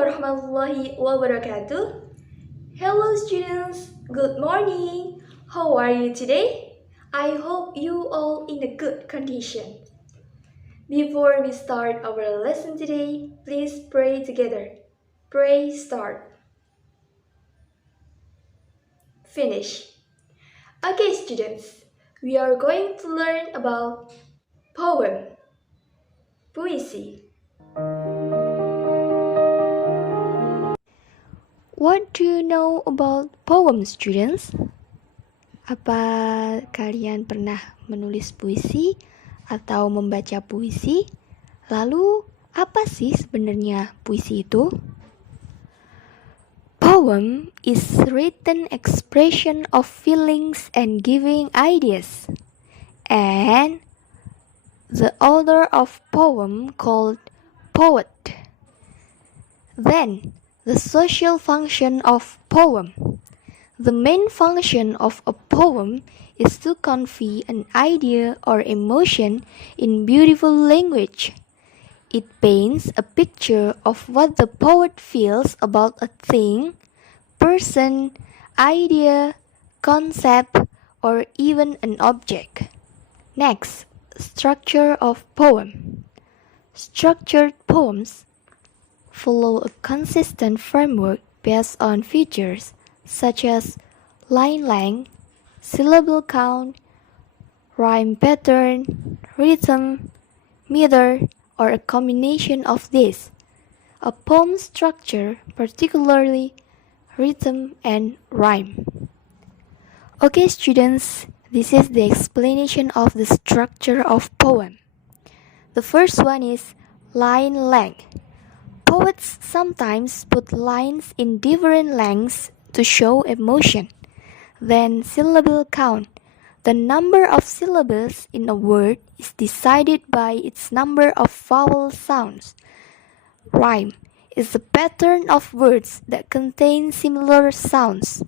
warahmatullahi wabarakatuh. Hello students, good morning. How are you today? I hope you all in a good condition. Before we start our lesson today, please pray together. Pray start. Finish. Okay students, we are going to learn about poem, puisi. What do you know about poem, students? Apa kalian pernah menulis puisi atau membaca puisi? Lalu, apa sih sebenarnya puisi itu? Poem is written expression of feelings and giving ideas. And the author of poem called poet. Then, the social function of poem. The main function of a poem is to convey an idea or emotion in beautiful language. It paints a picture of what the poet feels about a thing, person, idea, concept, or even an object. Next, structure of poem. Structured poems follow a consistent framework based on features such as line length, syllable count, rhyme pattern, rhythm, meter, or a combination of these. A poem structure, particularly rhythm and rhyme. Okay students, this is the explanation of the structure of poem. The first one is line length. Poets sometimes put lines in different lengths to show emotion. Then syllable count. The number of syllables in a word is decided by its number of vowel sounds. Rhyme is the pattern of words that contain similar sounds.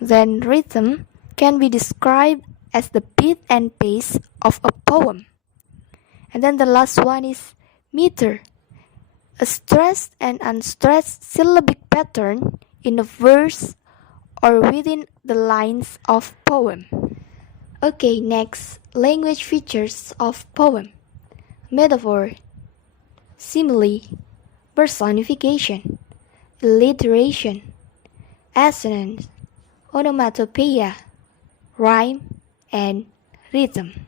Then rhythm can be described as the beat and pace of a poem. And then the last one is meter. A stressed and unstressed syllabic pattern in a verse or within the lines of poem. Okay, next, language features of poem. Metaphor, simile, personification, alliteration, assonance, onomatopoeia, rhyme, and rhythm.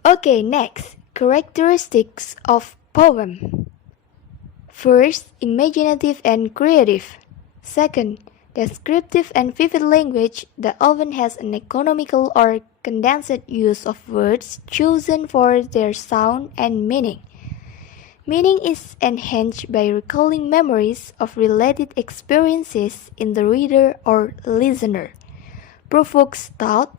Okay, next, characteristics of poem. First, imaginative and creative. Second, descriptive and vivid language that often has an economical or condensed use of words chosen for their sound and meaning. Meaning is enhanced by recalling memories of related experiences in the reader or listener. Provokes thought,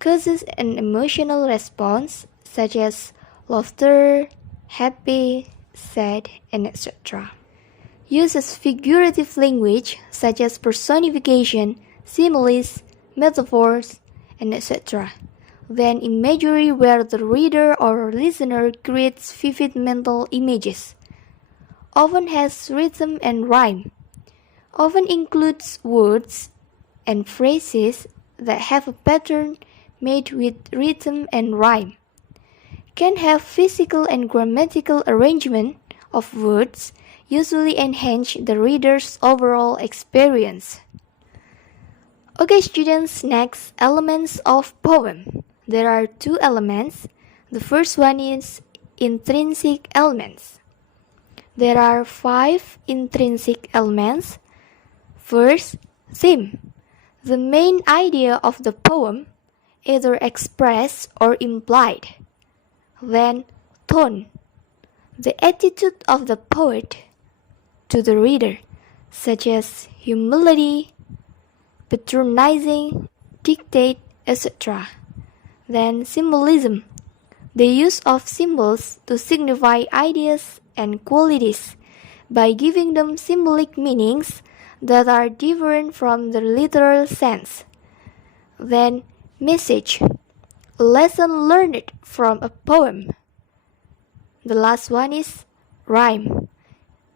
causes an emotional response such as laughter, happy, sad, and etc. Uses figurative language such as personification, similes, metaphors, and etc. Then imagery where the reader or listener creates vivid mental images. Often has rhythm and rhyme. Often includes words and phrases that have a pattern made with rhythm and rhyme. Can have physical and grammatical arrangement of words, usually enhance the reader's overall experience. Okay students, next, elements of poem. There are two elements. The first one is intrinsic elements. There are 5 intrinsic elements. First, theme. The main idea of the poem, either expressed or implied. Then, tone. The attitude of the poet to the reader, such as humility, patronizing, dictate, etc. Then symbolism, the use of symbols to signify ideas and qualities by giving them symbolic meanings that are different from the literal sense. Then message, a lesson learned from a poem. The last one is rhyme,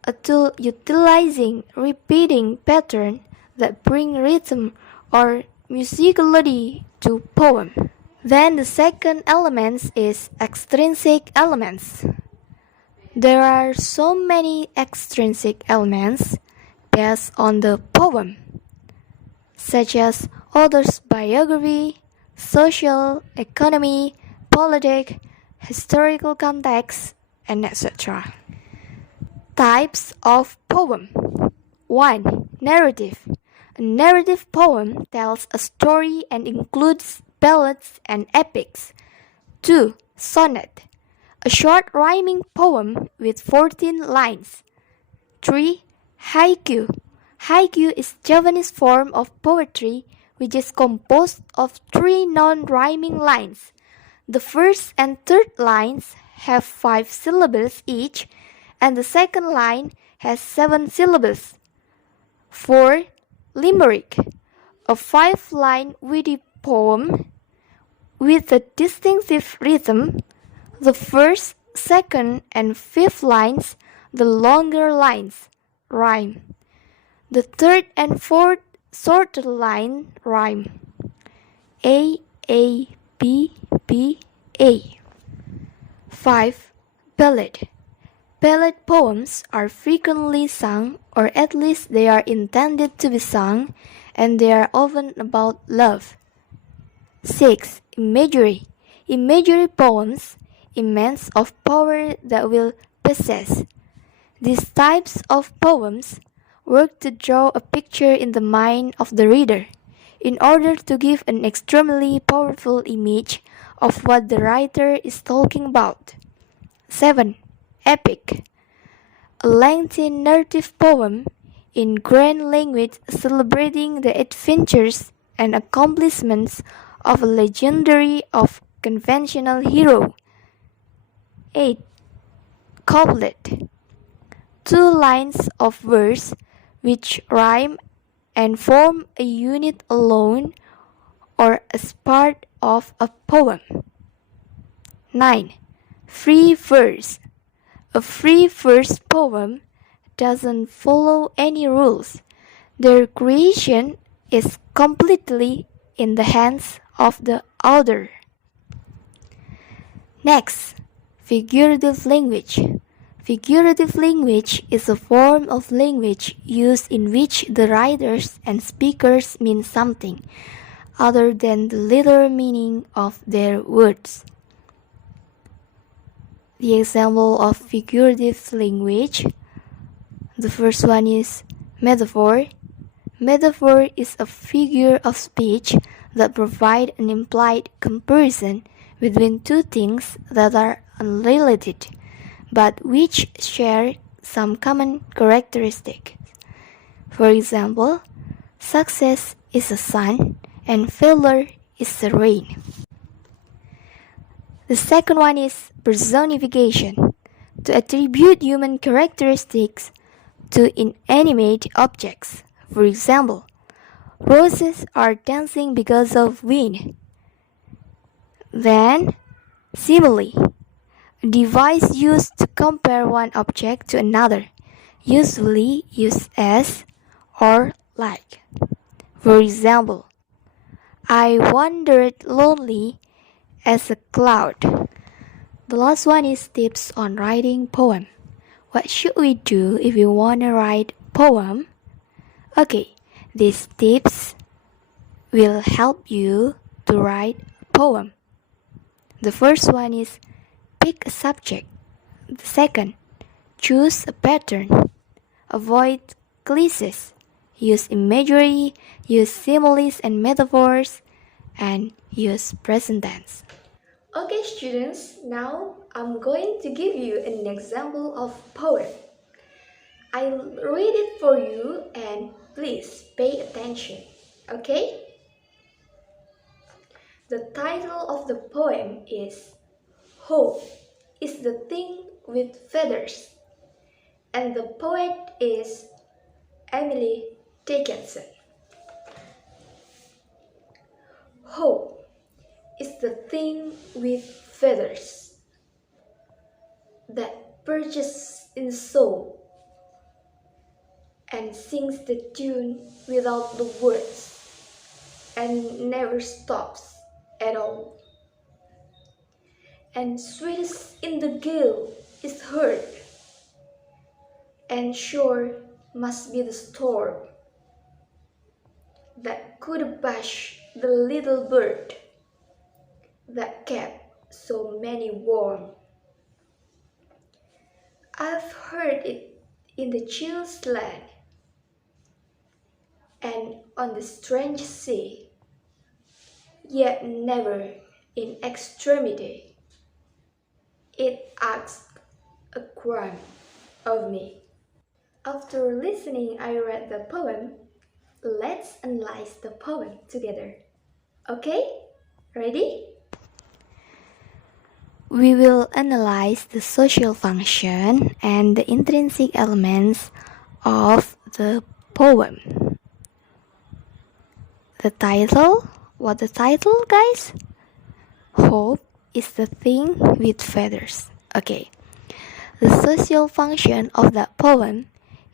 a tool utilizing repeating patterns that bring rhythm or musicality to poem. Then the second element is extrinsic elements. There are so many extrinsic elements based on the poem, such as author's biography, social, economy, politics, historical context, and etc. Types of poem. 1. Narrative. A narrative poem tells a story and includes ballads and epics. 2. Sonnet. A short rhyming poem with 14 lines. 3. Haiku. Haiku is Japanese form of poetry which is composed of 3 non-rhyming lines. The first and third lines have 5 syllables each, and the second line has 7 syllables. 4. Limerick. A 5-line witty poem with a distinctive rhythm. The first, second, and fifth lines, the longer lines, rhyme. The third and fourth shorter line rhyme. A, B, B, A. 5. Ballad. Ballad poems are frequently sung, or at least they are intended to be sung, and they are often about love. 6. Imagery. Imagery poems, immense of power that will possess. These types of poems work to draw a picture in the mind of the reader, in order to give an extremely powerful image of what the writer is talking about. 7. Epic. A lengthy narrative poem in grand language celebrating the adventures and accomplishments of a legendary of conventional hero. 8. Couplet. 2 lines of verse which rhyme and form a unit alone or as part of a poem. 9. Free verse. A free verse poem doesn't follow any rules. Their creation is completely in the hands of the author. Next, figurative language. Figurative language is a form of language used in which the writers and speakers mean something other than the literal meaning of their words. The example of figurative language. The first one is metaphor. Metaphor is a figure of speech that provides an implied comparison between two things that are unrelated, but which share some common characteristic. For example, success is the sun and failure is the rain. The second one is personification, to attribute human characteristics to inanimate objects. For example, roses are dancing because of wind. Then, simile, a device used to compare one object to another, usually used as or like. For example, I wandered lonely as a cloud. The last one is tips on writing poem. What should we do if we want to write poem? Okay, these tips will help you to write a poem. The first one is pick a subject. The second, choose a pattern. Avoid cliches. Use imagery, use similes and metaphors, and use present tense. Okay, students, now I'm going to give you an example of poem. I'll read it for you and please pay attention, okay? The title of the poem is Hope is the Thing with Feathers, and the poet is Emily Dickinson. Hope is the thing with feathers that perches in soul and sings the tune without the words and never stops at all. And sweetest in the gale is heard, and sure must be the storm that could bash the little bird that kept so many warm. I've heard it in the chill land and on the strange sea, yet never in extremity it asked a crime of me. After listening, I read the poem. Let's analyze the poem together. Okay? Ready? We will analyze the social function and the intrinsic elements of the poem. The title? What the title, guys? Hope is the thing with feathers. Okay. The social function of that poem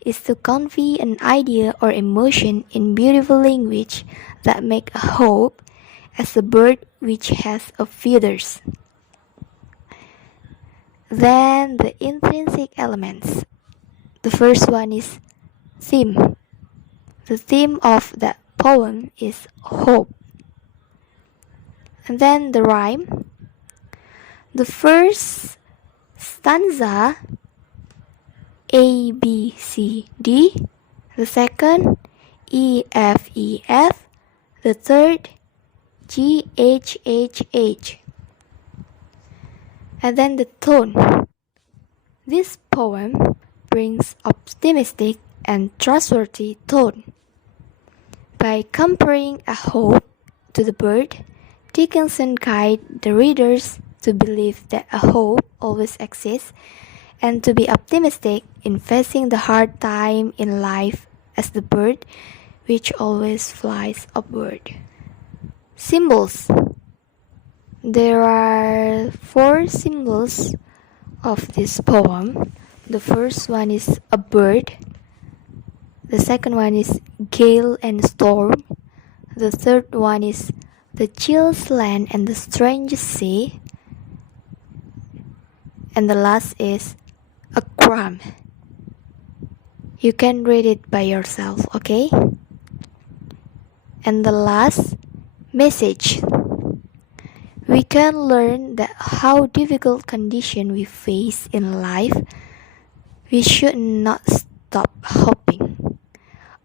is to convey an idea or emotion in beautiful language that make a hope as a bird which has a feathers. Then the intrinsic elements. The first one is theme. The theme of that poem is hope. And then the rhyme. The first stanza A, B, C, D. The second E, F, E, F. The third G, H, H, H. And then the tone. This poem brings optimistic and trustworthy tone. By comparing a hope to the bird, Dickinson guides the readers to believe that a hope always exists and to be optimistic in facing the hard time in life as the bird which always flies upward. Symbols. There are 4 symbols of this poem. The first one is a bird. The second one is gale and storm. The third one is the chill land and the strange sea. And the last is a crumb. You can read it by yourself, okay? And the last, message. We can learn that how difficult condition we face in life, we should not stop hoping.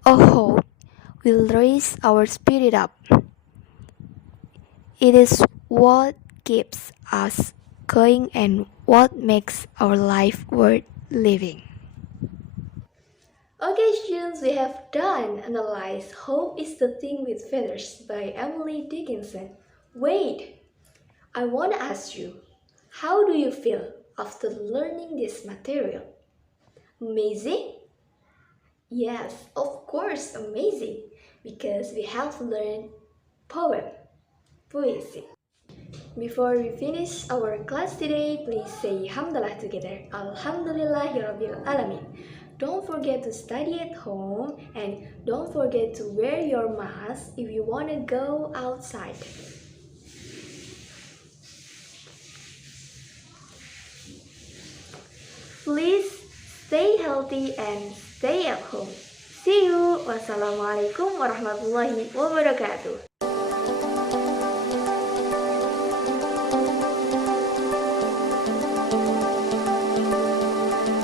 A hope will raise our spirit up. It is what keeps us going and what makes our life worth living. Okay, students, we have done analyze Hope is the Thing with Feathers by Emily Dickinson. Wait, I want to ask you, how do you feel after learning this material? Amazing? Yes, of course, amazing, because we have learned poesy. Before we finish our class today, please say Alhamdulillah together. Alhamdulillahirabbil alamin. Don't forget to study at home and don't forget to wear your mask if you want to go outside. Please stay healthy and stay at home. See you. Wassalamualaikum warahmatullahi wabarakatuh.